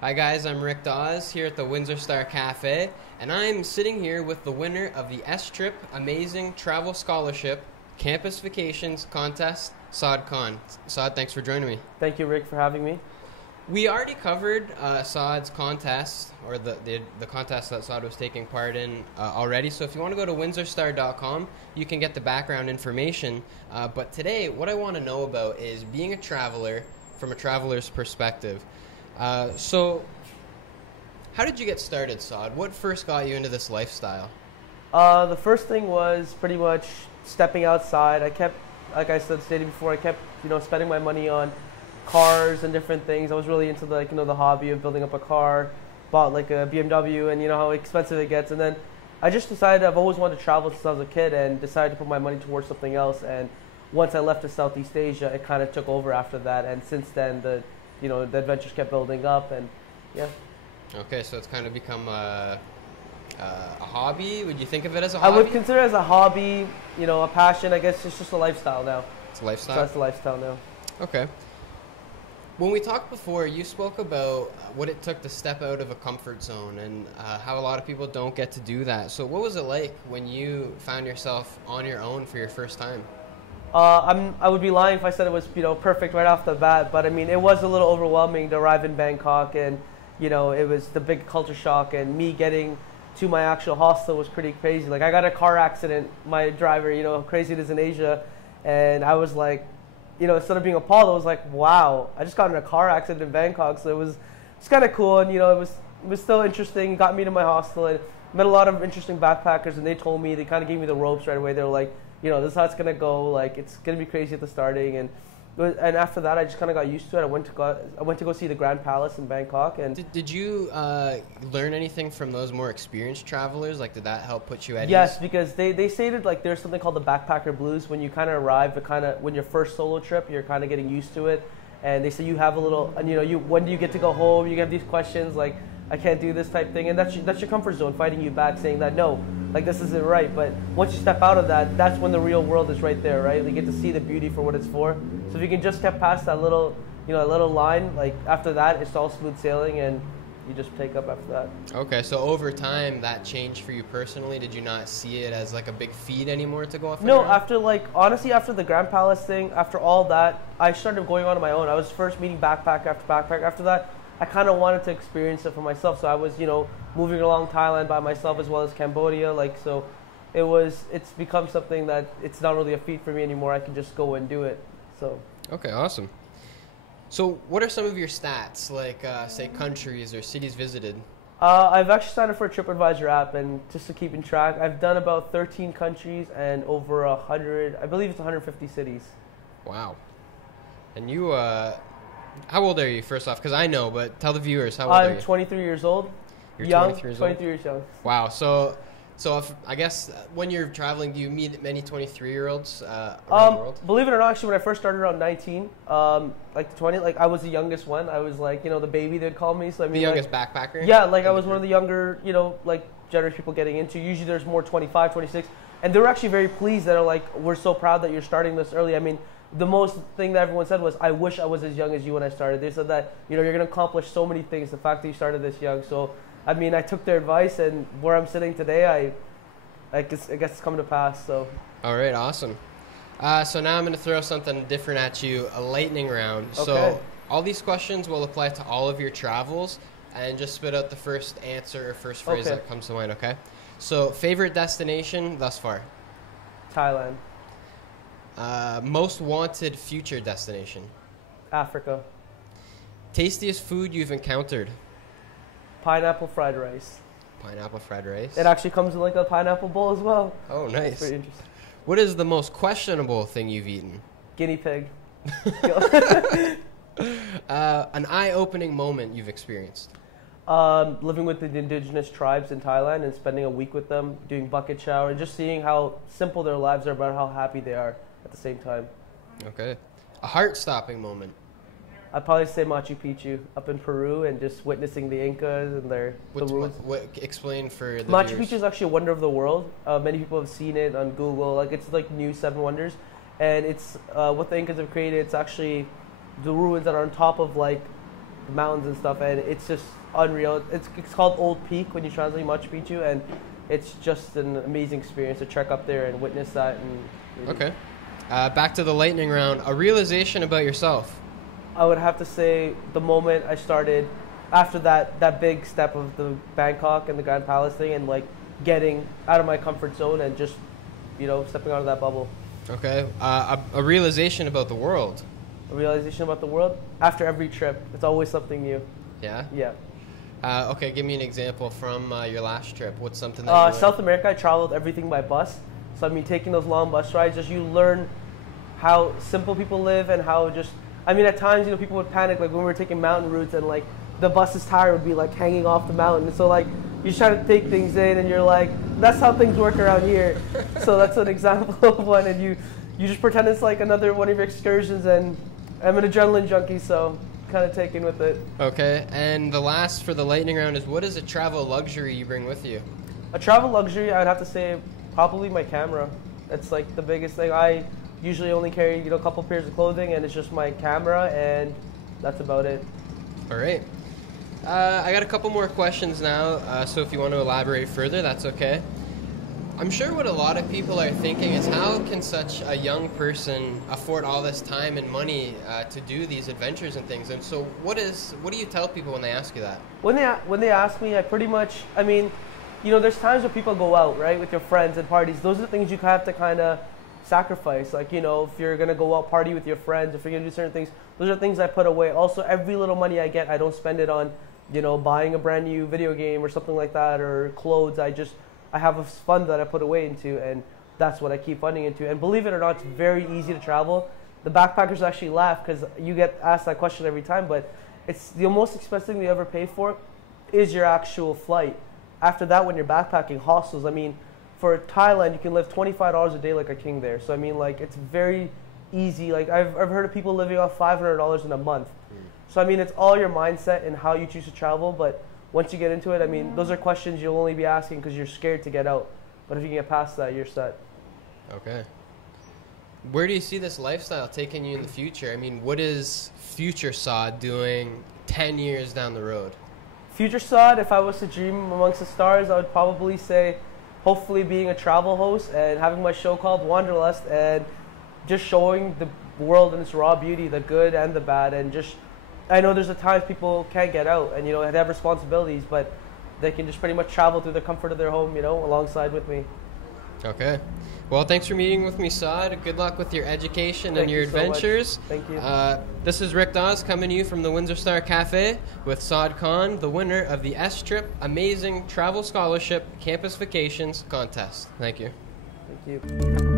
Hi guys, I'm Rick Dawes here at the WinStar Cafe, and I'm sitting here with the winner of the S-Trip Amazing Travel Scholarship Campus Vacations Contest, Saad Khan. Saad, thanks for joining me. Thank you, Rick, for having me. We already covered Saad's contest, or the contest that Saad was taking part in already, so if you want to go to windsorstar.com, you can get the background information. But today, what I want to know about is being a traveler from a traveler's perspective. So, how did you get started, Saad? What first got you into this lifestyle? The first thing was pretty much stepping outside. I kept, like I stated before, I kept, spending my money on cars and different things. I was really into the hobby of building up a car. Bought like a BMW, and you know how expensive it gets. And then I just decided I've always wanted to travel since I was a kid, and decided to put my money towards something else. And once I left to Southeast Asia, it kind of took over after that. And since then, the adventures kept building up, and yeah. Okay, so it's kind of become a hobby. Would you think of it as a hobby? I would consider it as a hobby, a passion. I guess it's just a lifestyle now. It's a lifestyle? So that's a lifestyle now. Okay. When we talked before, you spoke about what it took to step out of a comfort zone and how a lot of people don't get to do that. So what was it like when you found yourself on your own for your first time? I would be lying if I said it was perfect right off the bat, but I mean it was a little overwhelming to arrive in Bangkok, and it was the big culture shock, and me getting to my actual hostel was pretty crazy. Like I got a car accident, my driver, how crazy it is in Asia, and I was like, instead of being appalled, I was like, wow, I just got in a car accident in Bangkok, so it's kind of cool, and it was still interesting. It got me to my hostel and met a lot of interesting backpackers, and they kind of gave me the ropes right away. They were like, this is how it's gonna go. Like it's gonna be crazy at the starting, and after that, I just kind of got used to it. I went to go see the Grand Palace in Bangkok, and did you learn anything from those more experienced travelers? Like, did that help put you at yes, ease? because they stated like there's something called the backpacker blues when you kind of arrive, but when your first solo trip, you're kind of getting used to it, and they say you have a little, and when do you get to go home? You have these questions like, I can't do this type thing, and that's your comfort zone fighting you back, saying that no, like this isn't right. But once you step out of that, that's when the real world is right there, right? You get to see the beauty for what it's for. So if you can just get past that little, that little line, like after that, it's all smooth sailing, and you just take up after that. Okay, so over time, that changed for you personally. Did you not see it as like a big feat anymore to go off? No, honestly, after the Grand Palace thing, after all that, I started going on my own. I was first meeting backpack after backpack. After that, I kind of wanted to experience it for myself, so I was, moving along Thailand by myself as well as Cambodia. So it's become something that it's not really a feat for me anymore. I can just go and do it. So okay, awesome. So what are some of your stats, like say countries or cities visited? I've actually signed up for a TripAdvisor app, and just to keep in track, I've done about 13 countries and over 100, I believe it's 150 cities. Wow. And you, how old are you, first off? Because I know, but tell the viewers, how old are you? I'm 23 years old. You're young, 23 years old? 23 years young. Wow. So if, I guess when you're traveling, do you meet many 23-year-olds around the world? Believe it or not, actually, when I first started around 19, like the 20, like I was the youngest one. I was like, the baby they'd call me. So I mean, the youngest backpacker? Yeah, like I was one of the younger, like generous people getting into. Usually there's more 25, 26. And they were actually very pleased that are like, we're so proud that you're starting this early. I mean, the most thing that everyone said was, I wish I was as young as you when I started. They said that, you're going to accomplish so many things, the fact that you started this young. So, I mean, I took their advice, and where I'm sitting today, I guess it's come to pass. So. All right, awesome. So now I'm going to throw something different at you, a lightning round. Okay. So all these questions will apply to all of your travels, and just spit out the first answer or first phrase that comes to mind, okay? So favorite destination thus far? Thailand. Most wanted future destination? Africa. Tastiest food you've encountered? Pineapple fried rice. Pineapple fried rice? It actually comes in like a pineapple bowl as well. Oh, nice. It's pretty interesting. What is the most questionable thing you've eaten? Guinea pig. An eye-opening moment you've experienced? Living with the indigenous tribes in Thailand and spending a week with them, doing bucket shower, and just seeing how simple their lives are, but how happy they are at the same time. Okay. A heart-stopping moment? I'd probably say Machu Picchu up in Peru, and just witnessing the Incas and the ruins. Explain for the Machu viewers. Picchu is actually a wonder of the world. Many people have seen it on Google. Like it's like new seven wonders, and it's what the Incas have created. It's actually the ruins that are on top of like the mountains and stuff, and it's just unreal. It's called Old Peak when you translate Machu Picchu, and it's just an amazing experience to trek up there and witness that. And Okay. Back to the lightning round. A realization about yourself. I would have to say the moment I started, after that big step of the Bangkok and the Grand Palace thing, and like getting out of my comfort zone and just, stepping out of that bubble. Okay. A realization about the world. A realization about the world? After every trip, it's always something new. Yeah? Yeah. Okay, give me an example from your last trip. What's something that you learned? South America, I traveled everything by bus. So, I mean, taking those long bus rides, just you learn how simple people live and how just, I mean, at times, people would panic, like when we were taking mountain routes and like the bus's tire would be like hanging off the mountain. So like, you try to take things in and you're like, that's how things work around here. So that's an example of one, and you just pretend it's like another one of your excursions, and I'm an adrenaline junkie, so kind of taken with it. Okay, and the last for the lightning round is, what is a travel luxury you bring with you? A travel luxury, I'd have to say probably my camera. That's like the biggest thing. I usually only carry a couple pairs of clothing, and it's just my camera, and that's about it. All right. I got a couple more questions now, so if you want to elaborate further, that's okay. I'm sure what a lot of people are thinking is, how can such a young person afford all this time and money to do these adventures and things? And so what do you tell people when they ask you that? When they ask me, I mean, there's times where people go out, right, with your friends and parties. Those are the things you have to kind of sacrifice. Like, if you're going to go out party with your friends, if you're going to do certain things, those are things I put away. Also, every little money I get, I don't spend it on, buying a brand new video game or something like that, or clothes. I have a fund that I put away into, and that's what I keep funding into. And believe it or not, it's very easy to travel. The backpackers actually laugh because you get asked that question every time, but it's the most expensive thing you ever pay for is your actual flight. After that, when you're backpacking, hostels, I mean, for Thailand, you can live $25 a day like a king there. So I mean, like, it's very easy. Like, I've heard of people living off $500 in a month. So I mean, it's all your mindset and how you choose to travel, but once you get into it, I mean, those are questions you'll only be asking because you're scared to get out. But if you can get past that, you're set. Okay. Where do you see this lifestyle taking you in the future? I mean, what is future Saad doing 10 years down the road? Future Saad, if I was to dream amongst the stars, I would probably say hopefully being a travel host and having my show called Wanderlust, and just showing the world in its raw beauty, the good and the bad, and just, I know there's a times people can't get out and, they have responsibilities, but they can just pretty much travel through the comfort of their home, alongside with me. Okay. Well, thanks for meeting with me, Saad. Good luck with your education and your adventures. Thank you. This is Rick Dawes coming to you from the WinStar Cafe with Saad Khan, the winner of the S-Trip Amazing Travel Scholarship Campus Vacations Contest. Thank you. Thank you.